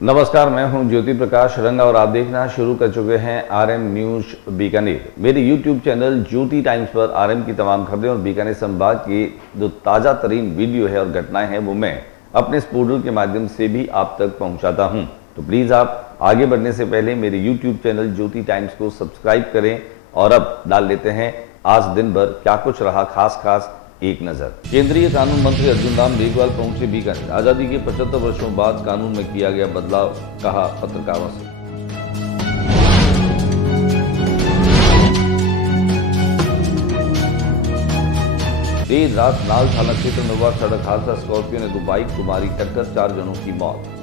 नमस्कार, मैं हूं ज्योति प्रकाश रंगा और आप देखना शुरू कर चुके हैं आरएम न्यूज बीकानेर। मेरे यूट्यूब चैनल ज्योति टाइम्स पर आरएम की तमाम खबरें और बीकानेर संभाग की जो ताजा तरीन वीडियो है और घटनाएं हैं वो मैं अपने इस पोर्टल के माध्यम से भी आप तक पहुंचाता हूं। तो प्लीज आप आगे बढ़ने से पहले मेरे यूट्यूब चैनल ज्योति टाइम्स को सब्सक्राइब करें और अब डाल लेते हैं आज दिन भर क्या कुछ रहा खास एक नजर। केंद्रीय कानून मंत्री अर्जुन राम मेघवाल पहुंचे बीकानेर। आजादी के 75 वर्षों बाद कानून में किया गया बदलाव, कहा पत्रकारों से। देर रात नाल थाना क्षेत्र में हुआ सड़क हादसा। स्कॉर्पियो ने दो बाइक को मारी टक्कर, 4 जनों की मौत।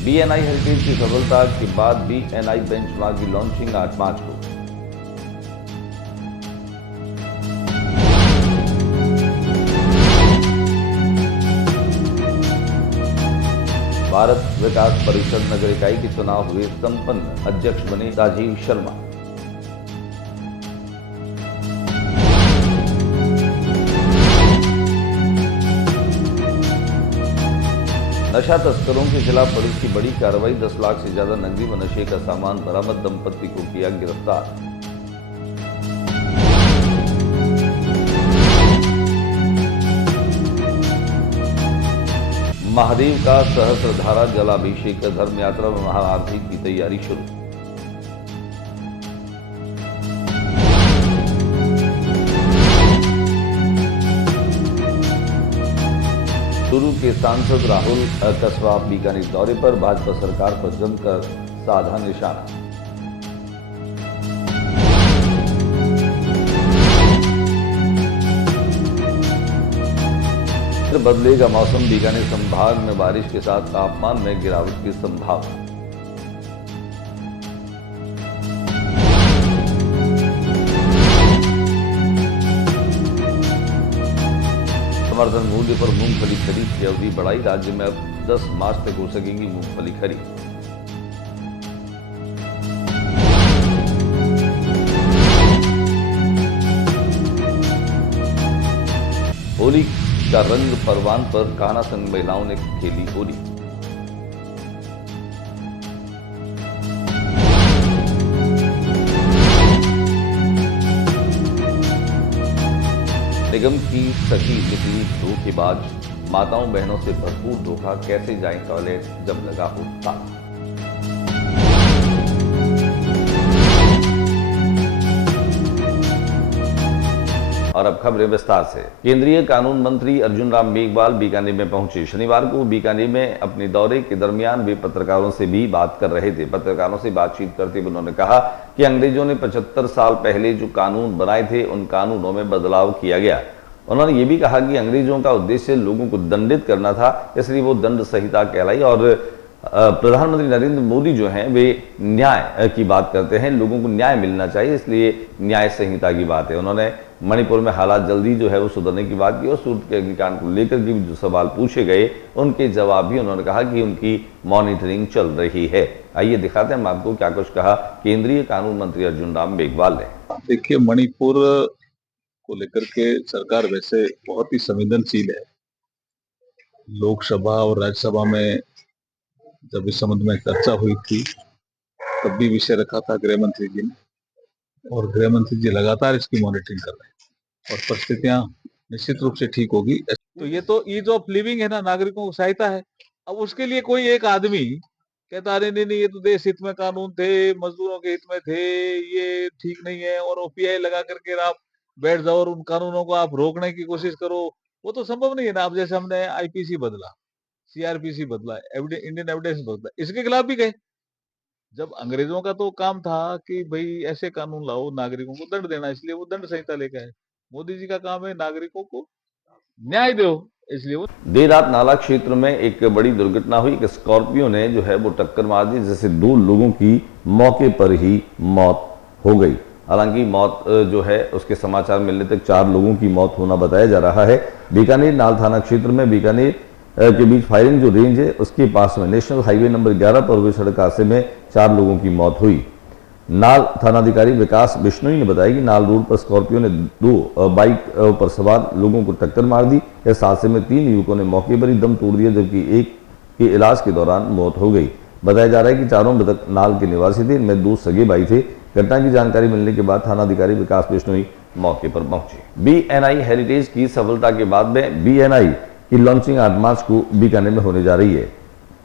बीएनआई हेरिटेज की सफलता के बाद बीएनआई बेंचमार्क की लॉन्चिंग 8 मार्च को। भारत विकास परिषद नगर इकाई के चुनाव हुए संपन्न, अध्यक्ष बने राजीव शर्मा। नशा तस्करों के खिलाफ पुलिस की बड़ी कार्रवाई। 10 लाख से ज्यादा नकदी व नशे का सामान बरामद। दंपति को किया गिरफ्तार। महादेव का सहस्त्रधारा जलाभिषेक। धर्म यात्रा व महाआरती की तैयारी शुरू। चूरू के सांसद राहुल कस्बा बीकानेर दौरे पर। भाजपा सरकार पर जमकर साधा निशाना। बदलेगा मौसम। बीकानेर संभाग में बारिश के साथ तापमान में गिरावट की संभावना। समर्थन मूल्य पर मूंगफली खरीद की अवधि बढ़ाई। राज्य में अब 10 मार्च तक हो सकेगी मूंगफली खरीद। होली का रंग परवान पर कान्हा संघ महिलाओं ने खेली होली। निगम की सखी निकली धोखेबाज। माताओं बहनों से भरपूर धोखा। कैसे जाएं टॉयलेट जब लगा हो ताला। और अब खबरें विस्तार से। केंद्रीय कानून मंत्री अर्जुन राम मेघवाल बीकानेर में पहुंचे। शनिवार को बीकानेर में अपने दौरे के दरमियान वे पत्रकारों से भी बात कर रहे थे। पत्रकारों से बातचीत करते हुए उन्होंने कहा कि अंग्रेजों ने 75 साल पहले जो कानून बनाए थे उन कानूनों में बदलाव किया गया। उन्होंने ये भी कहा कि अंग्रेजों का उद्देश्य लोगों को दंडित करना था, इसलिए वो दंड संहिता कहलाई। और प्रधानमंत्री नरेंद्र मोदी जो हैं वे न्याय की बात करते हैं, लोगों को न्याय मिलना चाहिए, इसलिए न्याय संहिता की बात है। उन्होंने मणिपुर में हालात जल्दी जो है वो सुधरने की बात की और सूरत के अग्निकांड को लेकर के जो सवाल पूछे गए उनके जवाब भी उन्होंने कहा कि उनकी मॉनिटरिंग चल रही है। आइए दिखाते हैं हम आपको क्या कुछ कहा केंद्रीय कानून मंत्री अर्जुन राम मेघवाल ने। देखिए, मणिपुर को लेकर के सरकार वैसे बहुत ही संवेदनशील है। लोकसभा और राज्यसभा में जब इस संबंध में चर्चा हुई थी तब भी विषय रखा था गृह मंत्री जी ने, और गृह मंत्री जी लगातार इसकी मॉनिटरिंग कर रहे हैं और परिस्थितियां निश्चित रूप से ठीक होगी। तो ये तो ईज ऑफ लिविंग है ना, नागरिकों को सहायता है। अब उसके लिए कोई एक आदमी कहता अरे नहीं ये तो देश हित में कानून थे, मजदूरों के हित में थे, ये ठीक नहीं है, और ओपीआई लगा करके आप बैठ जाओ और उन कानूनों को आप रोकने की कोशिश करो, वो तो संभव नहीं है ना। अब जैसे हमने आईपीसी बदला, सीआरपीसी बदला, इंडियन एविडेंस बदला, इसके खिलाफ भी गए। जब अंग्रेजों का तो काम था कि भाई ऐसे कानून लाओ नागरिकों को दंड देना, इसलिए वो दंड संहिता लेकर आए। मोदी जी का काम है नागरिकों को न्याय दो, इसलिए वो। देर रात नाला क्षेत्र में एक बड़ी दुर्घटना हुई। एक स्कॉर्पियो ने जो है वो टक्कर मार दी, जिससे 2 लोगों की मौके पर ही मौत हो गई। हालांकि मौत जो है उसके समाचार मिलने तक 4 लोगों की मौत होना बताया जा रहा है। बीकानेर नाल थाना क्षेत्र में बीकानेर के बीच फायरिंग जो रेंज है उसके पास में नेशनल हाईवे नंबर 11 पर हुए सड़क हादसे में 4 लोगों की मौत हुई। नाल थानाधिकारी विकास बिश्नोई ने बताया कि नाल रोड पर स्कॉर्पियो ने 2 बाइक पर सवार लोगों को टक्कर मार दी। इस हादसे में 3 युवकों ने मौके पर ही दम तोड़ दिया, जबकि एक की इलाज के दौरान मौत हो गई। बताया जा रहा है कि चारों मृतक नाल के निवासी थे, इनमें 2 सगे भाई थे। घटना की जानकारी मिलने के बाद थानाधिकारी विकास बिश्नोई मौके पर पहुंचे। BNI हेरिटेज की सफलता के बाद में BNI की लॉन्चिंग 8 मार्च को बीकानेर में होने जा रही है।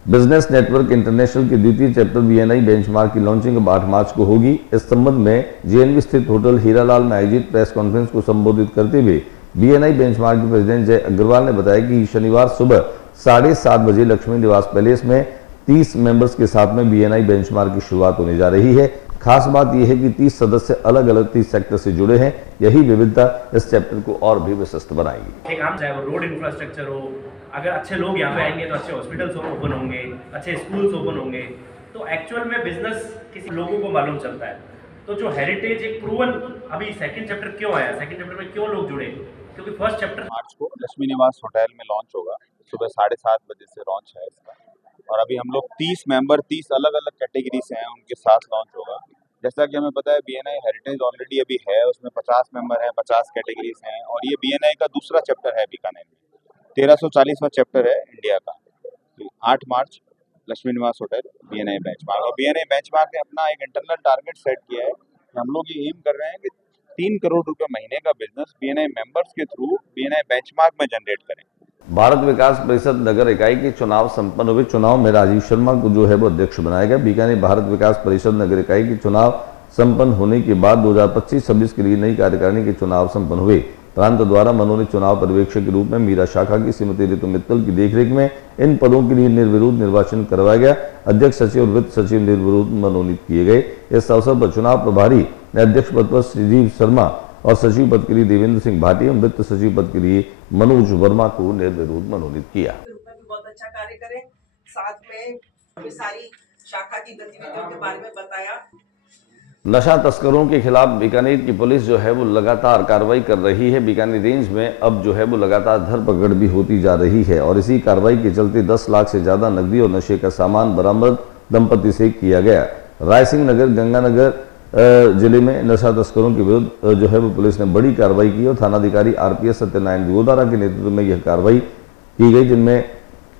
बिजनेस नेटवर्क इंटरनेशनल के द्वितीय चैप्टर BNI बेंचमार्क की लॉन्चिंग अब 8 मार्च को होगी। इस संबंध में JNV स्थित होटल हीरालाल में आयोजित प्रेस कॉन्फ्रेंस को संबोधित करते हुए BNI बेंचमार्क के प्रेसिडेंट जय अग्रवाल ने बताया कि शनिवार सुबह 7:30 बजे लक्ष्मी निवास पैलेस में 30 मेंबर्स के साथ में BNI बेंचमार्क की शुरुआत होने जा रही है। खास बात यह है कि 30 सदस्य अलग अलग 30 सेक्टर से जुड़े हैं। यही विविधता इस चैप्टर को और भी विशिष्ट बनाएगी। एक काम चाहे वो रोड इंफ्रास्ट्रक्चर हो, अगर अच्छे लोग यहाँ पे आएंगे तो अच्छे हॉस्पिटल्स ओपन होंगे, अच्छे स्कूल्स ओपन होंगे, तो एक्चुअल में बिजनेस किसी लोगों को मालूम चलता है। तो जो हेरिटेज एक प्रूवन, अभी सेकंड चैप्टर क्यों आया, सेकंड चैप्टर में क्यों लोग जुड़े, क्योंकि फर्स्ट चैप्टर मार्च को लक्ष्मी निवास होटल में लॉन्च होगा। सुबह 7:30 बजे से लॉन्च है इसका, और अभी हम लोग 30 मेंबर 30 अलग अलग कैटेगरी से हैं, उनके साथ लॉन्च होगा। जैसा कि हमें पता है BNI हेरिटेज ऑलरेडी अभी है, उसमें 50 मेंबर हैं, 50 कैटेगरीज हैं, और ये BNI का दूसरा चैप्टर है बीकानेर में। 1340वां चैप्टर है इंडिया का। 8 मार्च लक्ष्मी निवास होटल BNI बेंचमार्क, और BNI बेंचमार्क ने अपना एक इंटरनल टारगेट सेट किया है कि हम लोग ये एम कर रहे हैं कि 3 करोड़ रुपए महीने का बिजनेस BNI मेंबर्स के थ्रू BNI बेंचमार्क में जनरेट करें। भारत विकास परिषद नगर इकाई के चुनाव संपन्न हुए। चुनाव में राजीव शर्मा को जो है वो अध्यक्ष बनाया गया। बीकानेर भारत विकास परिषद नगर इकाई के चुनाव संपन्न होने के बाद 2025-26 के लिए नई कार्यकारिणी के चुनाव संपन्न हुए। प्रांत द्वारा मनोनीत चुनाव पर्यवेक्षक के रूप में मीरा शाखा की श्रीमती ऋतु मित्तल की देखरेख में इन पदों के लिए निर्विरोध निर्वाचन करवाया गया। अध्यक्ष सचिव और वित्त सचिव निर्विरोध मनोनीत किए गए। इस अवसर पर चुनाव प्रभारी ने अध्यक्ष पद पर श्रीजीव शर्मा और सचिव पद के लिए देवेंद्र सिंह भाटी एवं वित्त सचिव पद के लिए मनोज वर्मा को निर्विरोध मनोनीत किया। बहुत अच्छा कार्य करें, साथ में सारी शाखा की गतिविधियों के बारे में बताया। नशा तस्करों के खिलाफ बीकानेर की पुलिस जो है वो लगातार कार्रवाई कर रही है। बीकानेर रेंज में अब जो है वो लगातार धरपकड़ भी होती जा रही है, और इसी कार्रवाई के चलते 10 लाख से ज्यादा नकदी और नशे का सामान बरामद दंपति से किया गया। रायसिंह नगर गंगानगर जिले में नशा तस्करों के विरुद्ध जो है वो पुलिस ने बड़ी कार्रवाई की, और थानाधिकारी RPS सत्यनारायण दिगोदारा के नेतृत्व में यह कार्रवाई की गई, जिनमें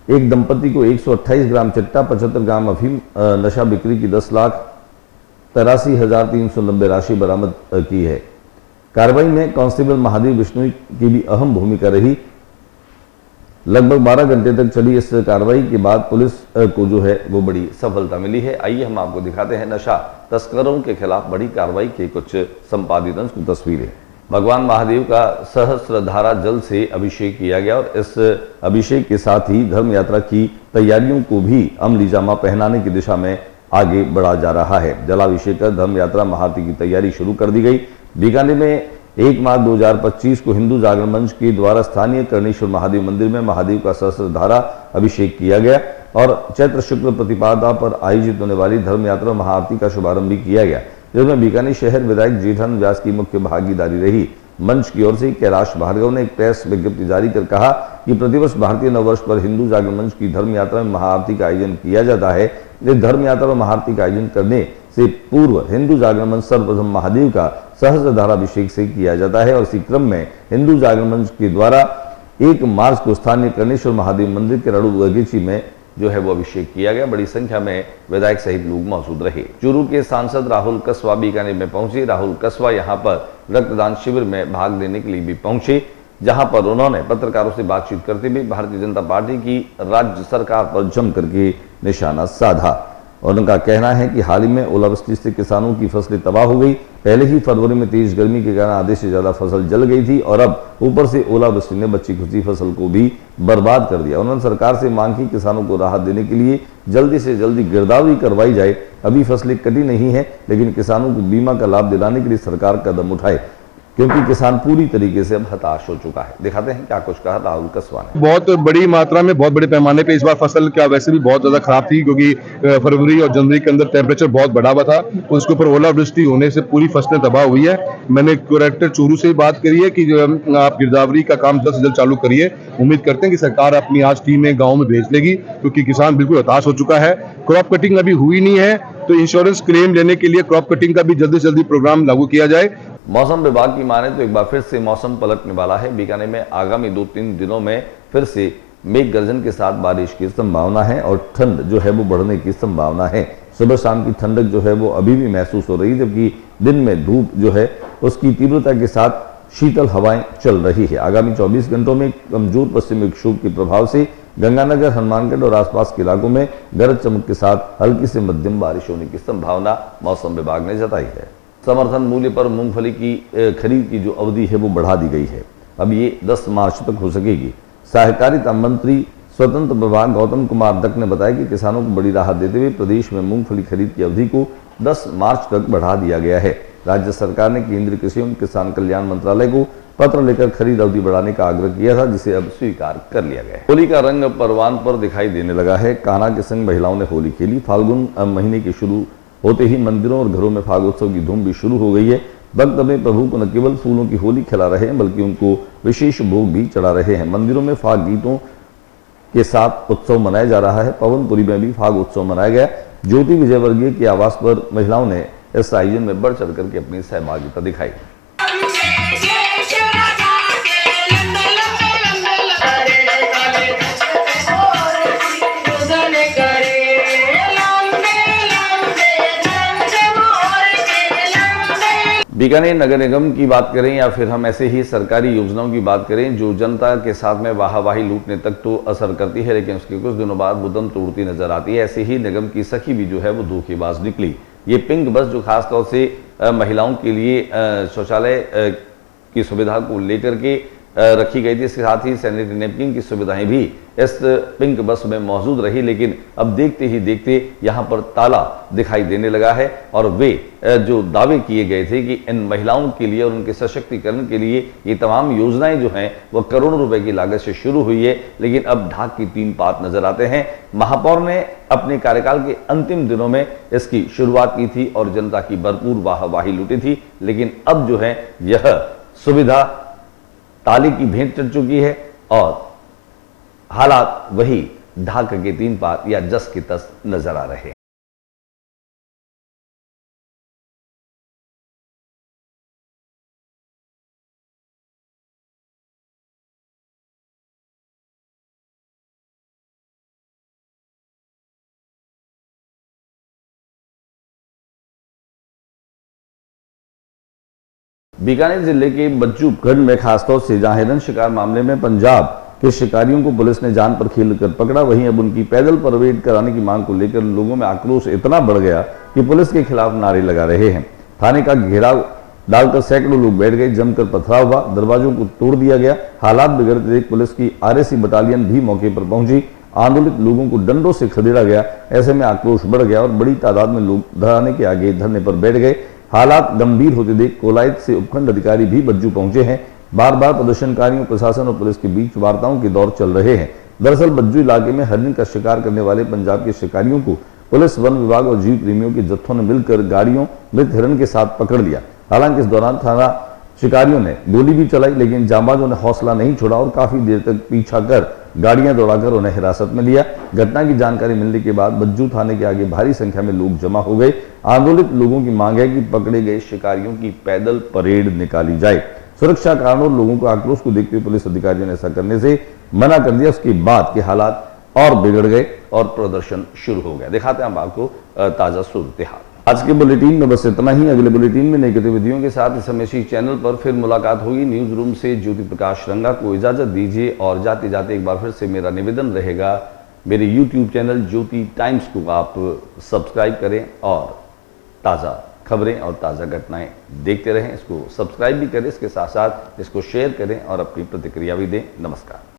एक दंपति को 128 ग्राम चिट्टा, 75 ग्राम अफीम नशा बिक्री की 10,83,390 राशि बरामद की है। कार्रवाई में कांस्टेबल महादेव बिश्नोई की भी अहम भूमिका रही। लगभग 12 घंटे तक चली इस कार्रवाई के बाद पुलिस को जो है वो बड़ी सफलता मिली है। आइए हम आपको दिखाते हैं नशा तस्करों के खिलाफ बड़ी कार्रवाई की कुछ संपादित अंश की तस्वीरें। भगवान महादेव का सहस्त्रधारा जल से अभिषेक किया गया, और इस अभिषेक के साथ ही धर्म यात्रा की तैयारियों को भी अमली जामा पहनाने की दिशा में आगे बढ़ा जा रहा है। जलाभिषेक कर धर्म यात्रा महाआरती की तैयारी शुरू कर दी गई। बीकानेर में 1 मार्च 2025 को हिंदू जागरण मंच के द्वारा स्थानीय कर्णेश्वर महादेव मंदिर में महादेव का सहस्त्रधारा अभिषेक किया गया, और चैत्र शुक्ल प्रतिपदा पर आयोजित होने वाली धर्म यात्रा महाआरती का शुभारंभ भी किया गया, जिसमें बीकानेर शहर विधायक जेठानंद व्यास की मुख्य भागीदारी रही। मंच की ओर से कैलाश भार्गव ने एक प्रेस विज्ञप्ति जारी कर कहा कि प्रतिवर्ष भारतीय नववर्ष पर हिंदू जागरण मंच की धर्म यात्रा में महाआरती का आयोजन किया जाता है। इस धर्म यात्रा और महाआरती का आयोजन करने से पूर्व हिंदू जागरण मंच सर्वप्रथम महादेव का सहस्त्रधारा अभिषेक से किया जाता है, और इसी क्रम में हिंदू जागरण मंच के द्वारा 1 मार्च को स्थानीय कर्णेश्वर महादेव मंदिर के रड़ू बगीची में जो है वो अभिषेक किया गया। बड़ी संख्या में विधायक सहित लोग मौजूद रहे। चूरू के सांसद राहुल कसवा बीकानेर में पहुंचे। राहुल कसवा यहां पर रक्तदान शिविर में भाग लेने के लिए भी पहुंचे, जहां पर उन्होंने पत्रकारों से बातचीत करते हुए भारतीय जनता पार्टी की राज्य सरकार पर जम करके निशाना साधा। और उनका कहना है कि हाल ही में ओलावृष्टि से किसानों की फसलें तबाह हो गई। पहले ही फरवरी में तेज गर्मी के कारण आधे से ज्यादा फसल जल गई थी, और अब ऊपर से ओलावृष्टि ने बची खुची फसल को भी बर्बाद कर दिया। उन्होंने सरकार से मांग की किसानों को राहत देने के लिए जल्दी से जल्दी गिरदावरी करवाई जाए। अभी फसलें कटी नहीं है, लेकिन किसानों को बीमा का लाभ दिलाने के लिए सरकार कदम उठाए। क्योंकि किसान पूरी तरीके से अब हताश हो चुका है। दिखाते हैं क्या कुछ कहा राहुल कसवा ने। बहुत बड़ी मात्रा में, बहुत बड़े पैमाने पे इस बार फसल क्या वैसे भी बहुत ज्यादा खराब थी, क्योंकि फरवरी और जनवरी के अंदर टेम्परेचर बहुत बढ़ा हुआ था, तो उसके ऊपर ओलावृष्टि होने से पूरी फसलें तबाह हुई है। मैंने कलेक्टर चूरू से बात करी है कि जो आप गिरदावरी का काम जल्द से जल्द चालू करिए। उम्मीद करते हैं कि सरकार अपनी आज टीमें गाँव में भेज देगी, क्योंकि किसान बिल्कुल हताश हो चुका है। क्रॉप कटिंग अभी हुई नहीं है, तो इंश्योरेंस क्लेम लेने के लिए क्रॉप कटिंग का भी जल्दी से जल्दी प्रोग्राम लागू किया जाए। मौसम विभाग की माने तो एक बार फिर से मौसम पलटने वाला है। बीकानेर में आगामी 2-3 दिनों में फिर से मेघ गर्जन के साथ बारिश की संभावना है और ठंड जो है वो बढ़ने की संभावना है। सुबह शाम की ठंडक जो है वो अभी भी महसूस हो रही है, जबकि दिन में धूप जो है उसकी तीव्रता के साथ शीतल हवाएं चल रही है। आगामी 24 घंटों में कमजोर पश्चिमी विक्षोभ के प्रभाव से गंगानगर, हनुमानगढ़ और आसपास के इलाकों में गरज चमक के साथ हल्की से मध्यम बारिश होने की संभावना मौसम विभाग ने जताई है। समर्थन मूल्य पर मूंगफली की खरीद की जो अवधि है वो बढ़ा दी गई है। अब ये 10 मार्च तक हो सकेगी। सहकारिता मंत्री स्वतंत्र प्रभार गौतम कुमार दत्त ने बताया कि किसानों को बड़ी राहत देते हुए प्रदेश में मूंगफली खरीद की अवधि को 10 मार्च तक बढ़ा दिया गया है। राज्य सरकार ने केंद्रीय कृषि एवं किसान कल्याण मंत्रालय को पत्र लेकर खरीद अवधि बढ़ाने का आग्रह किया था, जिसे अब स्वीकार कर लिया गया है। होली का रंग परवान पर दिखाई देने लगा है। कान्हा के संग महिलाओं ने होली खेली। फाल्गुन महीने के शुरू होते ही मंदिरों और घरों में फागोत्सव की धूम भी शुरू हो गई है। भक्त अपने प्रभु को न केवल फूलों की होली खिला रहे हैं, बल्कि उनको विशेष भोग भी चढ़ा रहे हैं। मंदिरों में फाग गीतों के साथ उत्सव मनाया जा रहा है। पवनपुरी में भी फाग उत्सव मनाया गया। ज्योति विजयवर्गीय के आवास पर महिलाओं ने इस आयोजन में बढ़ चढ़ करके अपनी सहभागिता दिखाई। बीकानेर नगर निगम की बात करें या फिर हम ऐसे ही सरकारी योजनाओं की बात करें जो जनता के साथ में वाहवाही लूटने तक तो असर करती है, लेकिन उसके कुछ दिनों बाद बुदन तोड़ती नजर आती है। ऐसे ही निगम की सखी भी जो है वो धोखेबाज निकली। ये पिंक बस जो खासतौर से महिलाओं के लिए शौचालय की सुविधा को लेकर के रखी गई थी, इसके साथ ही सैनिटरी नैपकिन की सुविधाएं भी इस पिंक बस में मौजूद रही। लेकिन अब देखते ही देखते यहाँ पर ताला दिखाई देने लगा है और वे जो दावे किए गए थे कि इन महिलाओं के लिए और उनके सशक्तिकरण के लिए ये तमाम योजनाएं जो हैं वो करोड़ों रुपए की लागत से शुरू हुई है, लेकिन अब ढाक की 3 पात नजर आते हैं। महापौर ने अपने कार्यकाल के अंतिम दिनों में इसकी शुरुआत की थी और जनता की भरपूर वाहवाही लूटी थी, लेकिन अब जो है यह सुविधा ताले की भेंट चढ़ चुकी है और हालात वही ढाक के 3 पात या जस के तस नजर आ रहे हैं। बीकानेर जिले के बच्चूखंड में खासतौर से जहां हिरण शिकार मामले में पंजाब के शिकारियों को पुलिस ने जान पर खेल कर पकड़ा, वहीं अब उनकी पैदल परेड कराने की मांग को लेकर लोगों में आक्रोश इतना बढ़ गया कि पुलिस के खिलाफ नारे लगा रहे हैं। थाने का घेराव डालकर सैकड़ों लोग बैठ गए, जमकर पथराव हुआ, दरवाजों को तोड़ दिया गया। हालात बिगड़ते देख पुलिस की RAC बटालियन भी मौके पर पहुंची। आंदोलित लोगों को डंडों से खदेड़ा गया। ऐसे में आक्रोश बढ़ गया और बड़ी तादाद में लोग थाने के आगे धरने पर बैठ गए। हालात गंभीर होते देख कोलायत से उपखंड अधिकारी भी बज्जू पहुंचे हैं। बार बार प्रदर्शनकारियों, प्रशासन और पुलिस के बीच वार्ताओं के दौर चल रहे हैं। दरअसल बज्जू इलाके में हरिन का शिकार करने वाले पंजाब के शिकारियों को पुलिस, वन विभाग और जीव प्रेमियों के जत्थों ने मिलकर गाड़ियों मृत हिरण के साथ पकड़ लिया। हालांकि इस दौरान थाना शिकारियों ने गोली भी चलाई, लेकिन जांबाजों ने हौसला नहीं छोड़ा और काफी देर तक पीछा कर गाड़ियां दौड़ाकर उन्हें हिरासत में लिया। घटना की जानकारी मिलने के बाद बज्जू थाने के आगे भारी संख्या में लोग जमा हो गए। आंदोलित लोगों की मांग है कि पकड़े गए शिकारियों की पैदल परेड निकाली जाए। सुरक्षा कारणों और लोगों को आक्रोश को देखते हुए पुलिस अधिकारियों ने ऐसा करने से मना कर दिया। उसके बाद के हालात और बिगड़ गए और प्रदर्शन शुरू हो गया। दिखाते हैं हम आपको ताजा सूरत हाल। आज के बुलेटिन में बस इतना ही। अगले बुलेटिन में नई गतिविधियों के साथ इस समय इसी चैनल पर फिर मुलाकात होगी। न्यूज रूम से ज्योति प्रकाश रंगा को इजाजत दीजिए और जाते जाते एक बार फिर से मेरा निवेदन रहेगा, मेरे YouTube चैनल ज्योति टाइम्स को आप सब्सक्राइब करें और ताज़ा खबरें और ताज़ा घटनाएं देखते रहें। इसको सब्सक्राइब भी करें, इसके साथ साथ इसको शेयर करें और अपनी प्रतिक्रिया भी दें। नमस्कार।